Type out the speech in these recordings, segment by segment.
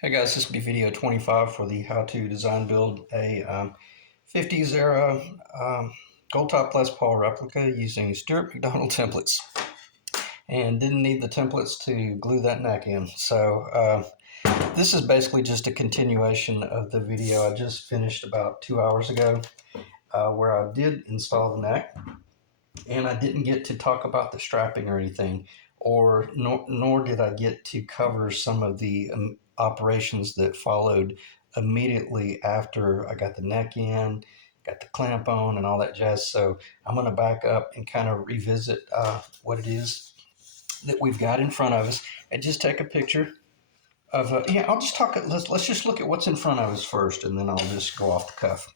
Hey guys, this will be video 25 for the how to design build a 50s era Goldtop Les Paul replica using Stuart McDonald templates, and didn't need the templates to glue that neck in. So this is basically just a continuation of the video I just finished about 2 hours ago, where I did install the neck, and I didn't get to talk about the strapping or anything, or nor did I get to cover some of the operations that followed immediately after I got the neck in, got the clamp on, and all that jazz. So I'm going to back up and kind of revisit what it is that we've got in front of us, and just take a picture of. Yeah, I'll just talk. Let's just look at what's in front of us first, and then I'll just go off the cuff.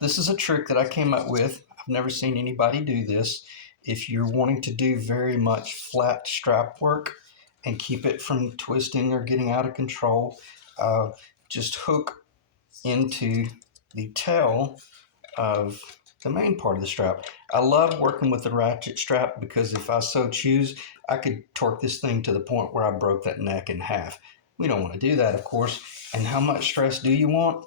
This is a trick that I came up with. I've never seen anybody do this. If you're wanting to do very much flat strap work and keep it from twisting or getting out of control, uh, just hook into the tail of the main part of the strap. I love working with the ratchet strap because if I so choose, I could torque this thing to the point where I broke that neck in half. We don't want to do that, of course. And how much stress do you want?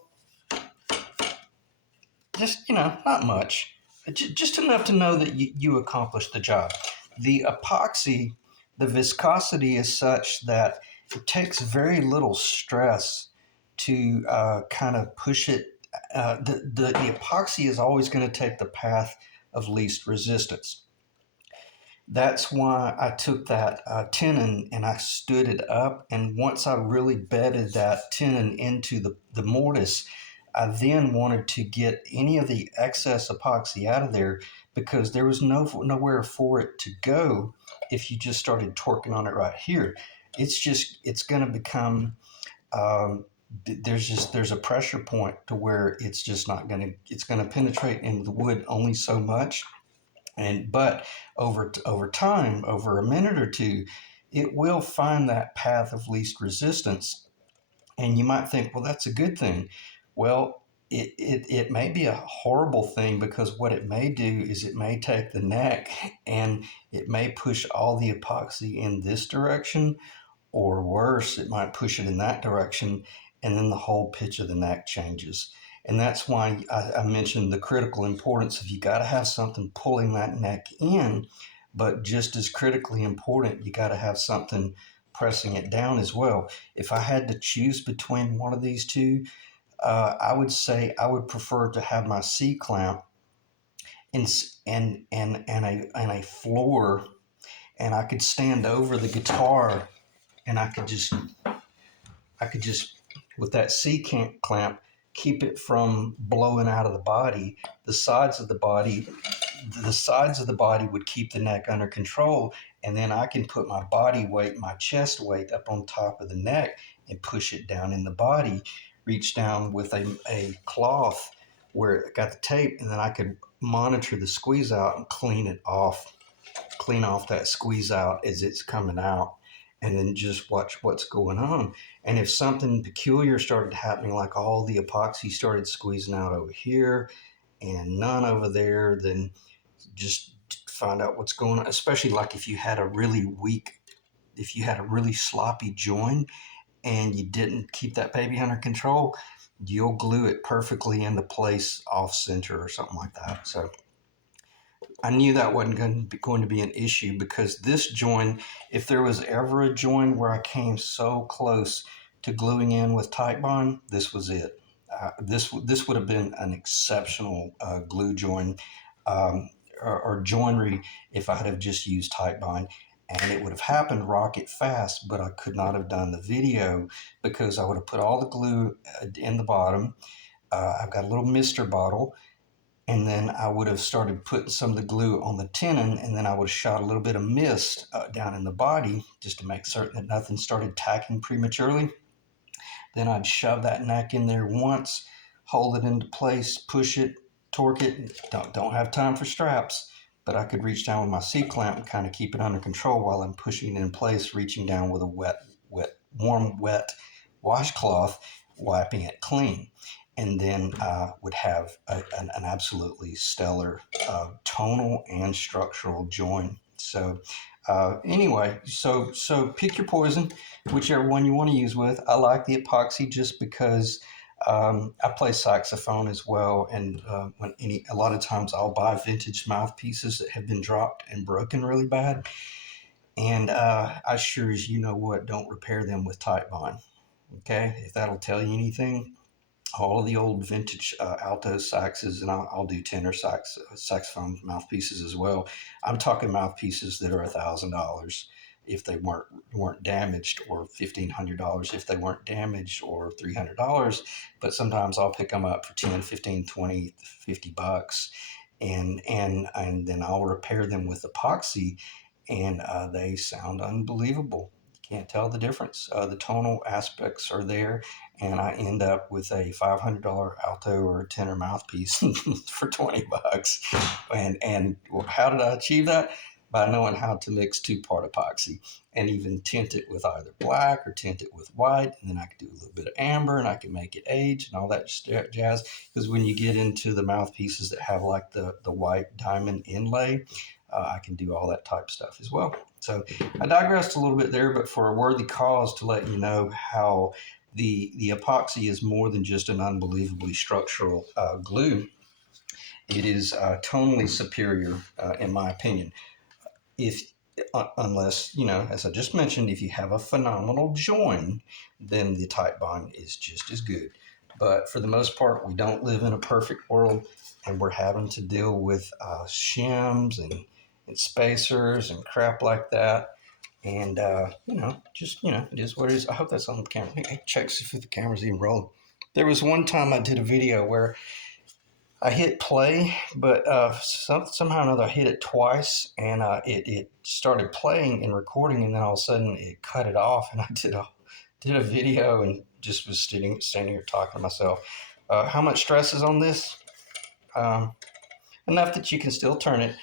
Just, not much, just enough to know that you accomplished the job. The epoxy, the viscosity is such that it takes very little stress to kind of push it. The epoxy is always going to take the path of least resistance. That's why I took that tenon and I stood it up. And once I really bedded that tenon into the mortise, I then wanted to get any of the excess epoxy out of there because there was nowhere for it to go if you just started torquing on it right here. It's going to become um, there's a pressure point to where it's going to penetrate into the wood only so much, but over time, over a minute or two, it will find that path of least resistance. And you might think, well, that's a good thing. Well, it may be a horrible thing because what it may do is it may take the neck and it may push all the epoxy in this direction, or worse, it might push it in that direction, and then the whole pitch of the neck changes. And that's why I mentioned the critical importance of you got to have something pulling that neck in, but just as critically important, you got to have something pressing it down as well. If I had to choose between one of these two, I would say I would prefer to have my C clamp and a floor, and I could stand over the guitar, and I could just with that C clamp keep it from blowing out of the body. The sides of the body, the sides of the body would keep the neck under control, and then I can put my body weight, my chest weight up on top of the neck and push it down in the body, reach down with a cloth where it got the tape, and then I could monitor the squeeze out and clean off that squeeze out as it's coming out, and then just watch what's going on. And if something peculiar started happening, like all the epoxy started squeezing out over here and none over there, then just find out what's going on. Especially like if you had a really sloppy join and you didn't keep that baby under control, you'll glue it perfectly into place off center or something like that. So I knew that wasn't going to be an issue because this join, if there was ever a join where I came so close to gluing in with Titebond, this was it. This would have been an exceptional glue join, or joinery if I'd have just used Titebond, and it would have happened rocket fast. But I could not have done the video because I would have put all the glue in the bottom. I've got a little mister bottle, and then I would have started putting some of the glue on the tenon, and then I would have shot a little bit of mist down in the body just to make certain that nothing started tacking prematurely. Then I'd shove that neck in there once, hold it into place, push it, torque it. Don't have time for straps, but I could reach down with my C-clamp and kind of keep it under control while I'm pushing it in place, reaching down with a warm, wet washcloth, wiping it clean. And then would have an absolutely stellar tonal and structural join. So Anyway, so pick your poison, whichever one you want to use with. I like the epoxy just because I play saxophone as well, and a lot of times I'll buy vintage mouthpieces that have been dropped and broken really bad, and I sure as you know what, don't repair them with Type Bond. Okay, if that'll tell you anything, all of the old vintage alto saxes, and I'll do tenor saxophone mouthpieces as well. I'm talking mouthpieces that are $1,000 if they weren't damaged, or $1,500 if they weren't damaged, or $300. But sometimes I'll pick them up for 10, 15, 20, $50, and then I'll repair them with epoxy, and they sound unbelievable. You can't tell the difference. The tonal aspects are there, and I end up with a $500 alto or tenor mouthpiece for $20. And how did I achieve that? By knowing how to mix two-part epoxy and even tint it with either black or tint it with white, and then I could do a little bit of amber, and I can make it age and all that jazz. Because when you get into the mouthpieces that have like the white diamond inlay, I can do all that type of stuff as well. So I digressed a little bit there, but for a worthy cause, to let you know how the epoxy is more than just an unbelievably structural glue. It is tonally superior, in my opinion. If Unless, as I just mentioned, if you have a phenomenal join, then the Type Bond is just as good. But for the most part, we don't live in a perfect world, and we're having to deal with shims and spacers and crap like that. And it is what it is. I hope that's on the camera. Hey, check see if the camera's even rolling. There was one time I did a video where I hit play, but somehow or another I hit it twice, and it started playing and recording, and then all of a sudden it cut it off, and I did a video and just was standing here talking to myself. How much stress is on this? Enough that you can still turn it.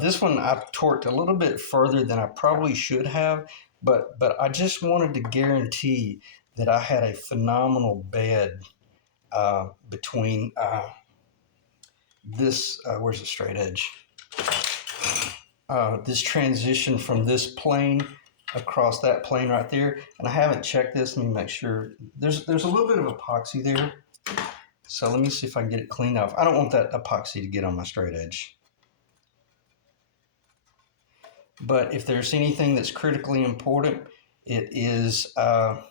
This one I torqued a little bit further than I probably should have, but I just wanted to guarantee that I had a phenomenal bed between this. Where's the straight edge? This transition from this plane across that plane right there, and I haven't checked this. Let me make sure. There's a little bit of epoxy there, so let me see if I can get it cleaned off. I don't want that epoxy to get on my straight edge. But if there's anything that's critically important, it is not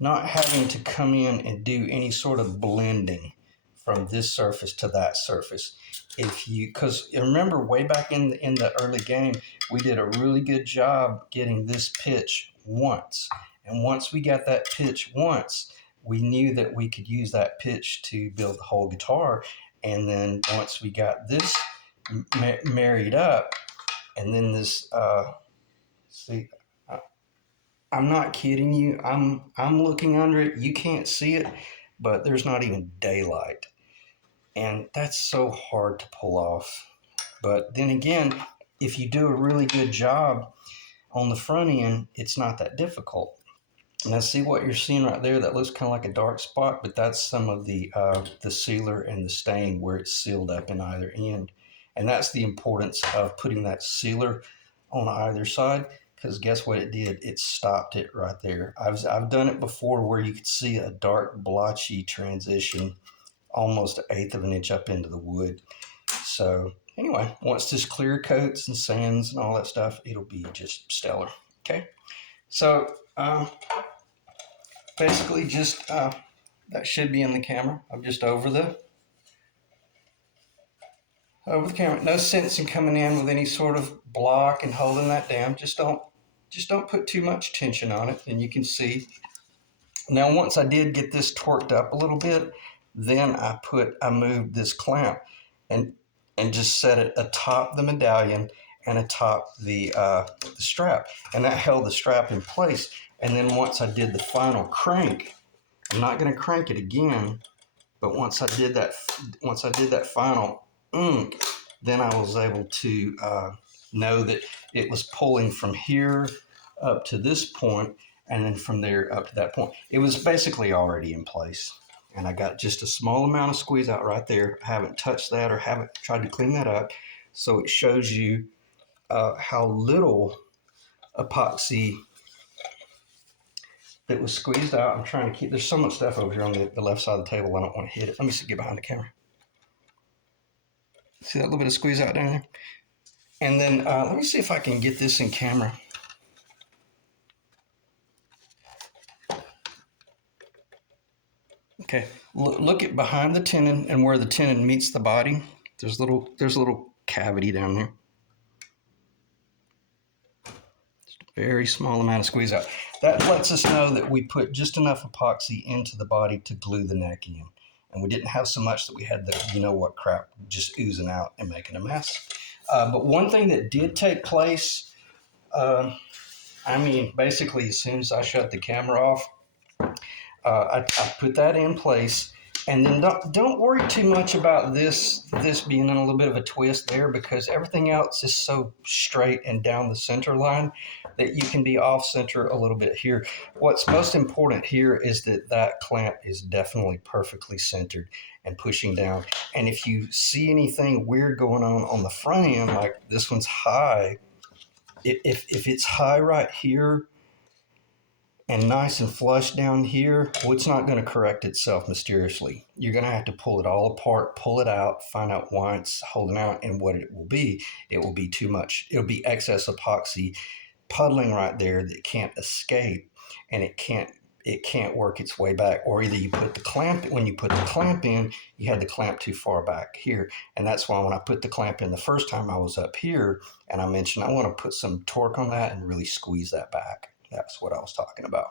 having to come in and do any sort of blending from this surface to that surface. Because remember, way back in the early game, we did a really good job getting this pitch once. And once we got that pitch once, we knew that we could use that pitch to build the whole guitar. And then once we got this married up, and then this, see, I'm not kidding you. I'm looking under it. You can't see it, but there's not even daylight. And that's so hard to pull off. But then again, if you do a really good job on the front end, it's not that difficult. Now, see what you're seeing right there? That looks kind of like a dark spot, but that's some of the sealer and the stain where it's sealed up in either end. And that's the importance of putting that sealer on either side, because guess what it did? It stopped it right there. I've done it before where you could see a dark blotchy transition almost 1/8 of an inch up into the wood. So anyway, once this clear coats and sands and all that stuff, it'll be just stellar. Okay, so basically just that should be in the camera. I'm just over the camera. No sense in coming in with any sort of block and holding that down. Just don't put too much tension on it, and you can see. Now, once I did get this torqued up a little bit, then I moved this clamp and just set it atop the medallion and atop the strap, and that held the strap in place. And then once I did the final crank, I'm not going to crank it again, but once I did that final, then I was able to know that it was pulling from here up to this point, and then from there up to that point. It was basically already in place. And I got just a small amount of squeeze out right there. I haven't touched that or haven't tried to clean that up. So it shows you how little epoxy that was squeezed out. I'm trying to keep, there's so much stuff over here on the left side of the table, I don't want to hit it. Let me see, get behind the camera. See that little bit of squeeze out down there? And then let me see if I can get this in camera. Okay, look at behind the tenon and where the tenon meets the body. There's a little cavity down there. Just a very small amount of squeeze out. That lets us know that we put just enough epoxy into the body to glue the neck in. And we didn't have so much that we had the you know what crap just oozing out and making a mess. But one thing that did take place, basically as soon as I shut the camera off, I put that in place, and then don't worry too much about this being in a little bit of a twist there, because everything else is so straight and down the center line that you can be off center a little bit here. What's most important here is that clamp is definitely perfectly centered and pushing down. And if you see anything weird going on the front end, like this one's high, if it's high right here and nice and flush down here, well, it's not going to correct itself mysteriously. You're going to have to pull it all apart, pull it out, find out why it's holding out, and what it will be. It will be too much. It'll be excess epoxy puddling right there that can't escape, and it can't work its way back. Or either you put the clamp, when you put the clamp in, you had the clamp too far back here. And that's why when I put the clamp in the first time, I was up here, and I mentioned I want to put some torque on that and really squeeze that back. That's what I was talking about.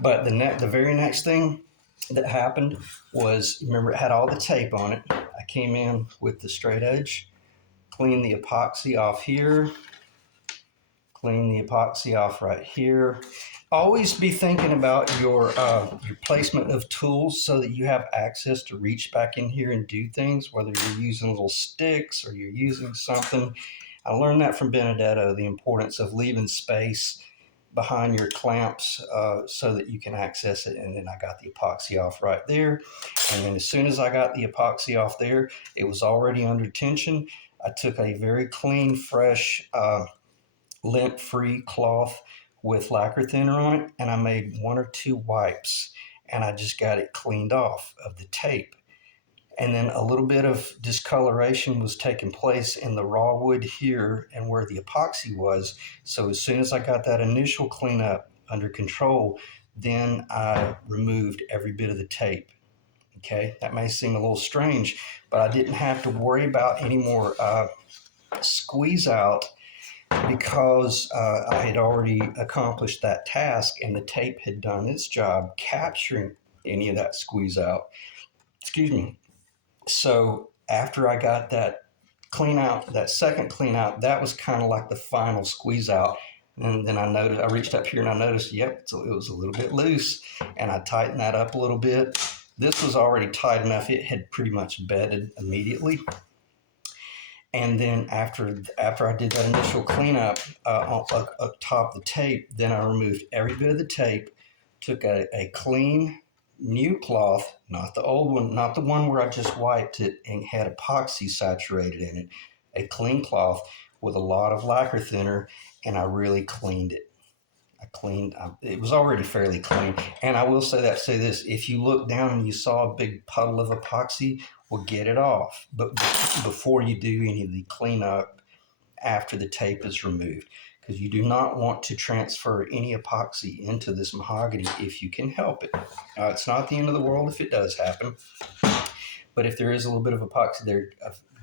But the very next thing that happened was, remember, it had all the tape on it. I came in with the straight edge, cleaned the epoxy off here, clean the epoxy off right here. Always be thinking about your placement of tools so that you have access to reach back in here and do things, whether you're using little sticks or you're using something. I learned that from Benedetto, the importance of leaving space behind your clamps so that you can access it. And then I got the epoxy off right there. And then as soon as I got the epoxy off there, it was already under tension. I took a very clean, fresh, lint-free cloth with lacquer thinner on it, and I made 1 or 2 wipes, and I just got it cleaned off of the tape. And then a little bit of discoloration was taking place in the raw wood here and where the epoxy was. So as soon as I got that initial cleanup under control, then I removed every bit of the tape. Okay, that may seem a little strange, but I didn't have to worry about any more squeeze out, because I had already accomplished that task, and the tape had done its job capturing any of that squeeze out. Excuse me. So after I got that clean out, that second clean out, that was kind of like the final squeeze out. And then I reached up here and I noticed, yep, so it was a little bit loose, and I tightened that up a little bit. This was already tight enough. It had pretty much bedded immediately. And then after I did that initial cleanup up top the tape, then I removed every bit of the tape, took a clean new cloth, not the old one, not the one where I just wiped it and had epoxy saturated in it, a clean cloth with a lot of lacquer thinner, and I really cleaned it. It was already fairly clean. And I will say this, if you look down and you saw a big puddle of epoxy, well, get it off. But before you do any of the cleanup after the tape is removed, because you do not want to transfer any epoxy into this mahogany if you can help it. Now, it's not the end of the world if it does happen, but if there is a little bit of epoxy there,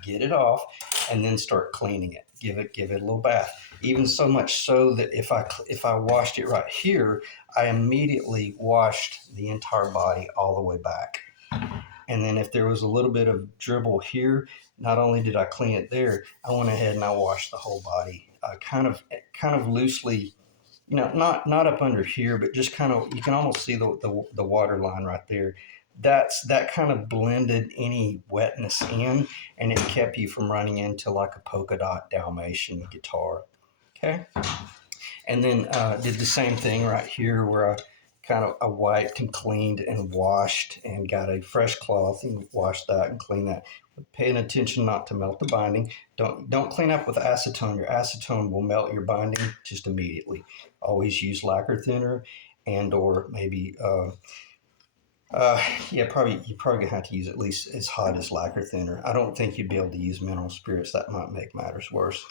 get it off and then start cleaning it. Give it a little bath. Even so much so that if I washed it right here, I immediately washed the entire body all the way back. And then if there was a little bit of dribble here, not only did I clean it there, I went ahead and I washed the whole body, kind of loosely, not up under here, but just kind of, you can almost see the water line right there. That kind of blended any wetness in, and it kept you from running into like a polka dot Dalmatian guitar. Okay. And then did the same thing right here where I kind of a wiped and cleaned and washed and got a fresh cloth and wash that and clean that. Paying attention not to melt the binding. Don't clean up with acetone. Your acetone will melt your binding just immediately. Always use lacquer thinner and or maybe yeah, probably you're probably gonna have to use at least as hot as lacquer thinner. I don't think you'd be able to use mineral spirits. That might make matters worse.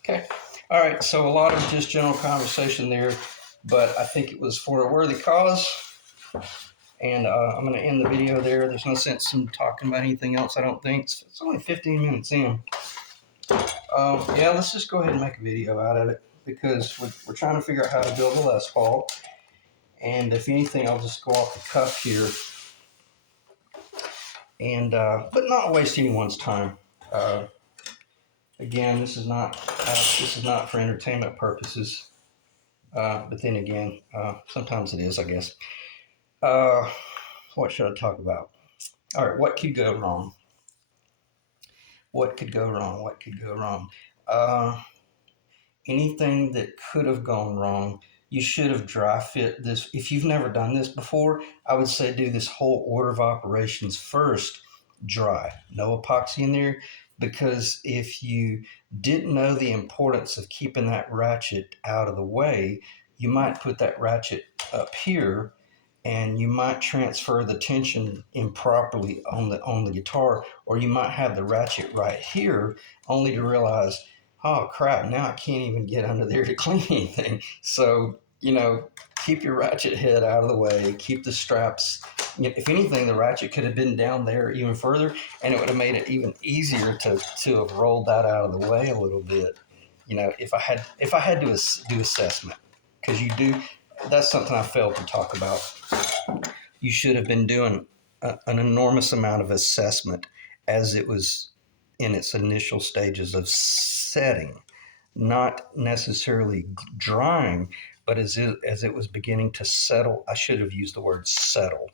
Okay. All right. So a lot of just general conversation there, but I think it was for a worthy cause. And I'm going to end the video there. There's no sense in talking about anything else, I don't think. It's only 15 minutes in. Yeah, let's just go ahead and make a video out of it because we're trying to figure out how to build a Les Paul. And if anything, I'll just go off the cuff here, and but not waste anyone's time. Again, this is not for entertainment purposes. But then again, sometimes it is, I guess. What should I talk about? All right, what could go wrong? What could go wrong? What could go wrong? Anything that could have gone wrong, you should have dry fit this. If you've never done this before, I would say do this whole order of operations first dry. No epoxy in there, because if you didn't know the importance of keeping that ratchet out of the way, you might put that ratchet up here and you might transfer the tension improperly on the guitar, or you might have the ratchet right here only to realize, oh crap, now I can't even get under there to clean anything. So, keep your ratchet head out of the way, keep the straps. If anything, the ratchet could have been down there even further, and it would have made it even easier to have rolled that out of the way a little bit. If I had to do assessment, because that's something I failed to talk about. You should have been doing an enormous amount of assessment as it was in its initial stages of setting, not necessarily drying, but as it was beginning to settle. I should have used the word settle.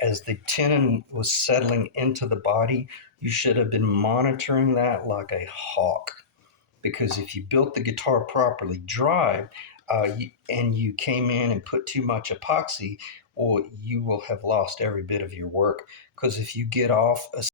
As the tenon was settling into the body, you should have been monitoring that like a hawk. Because if you built the guitar properly dry, and you came in and put too much epoxy, well, you will have lost every bit of your work. Because if you get off a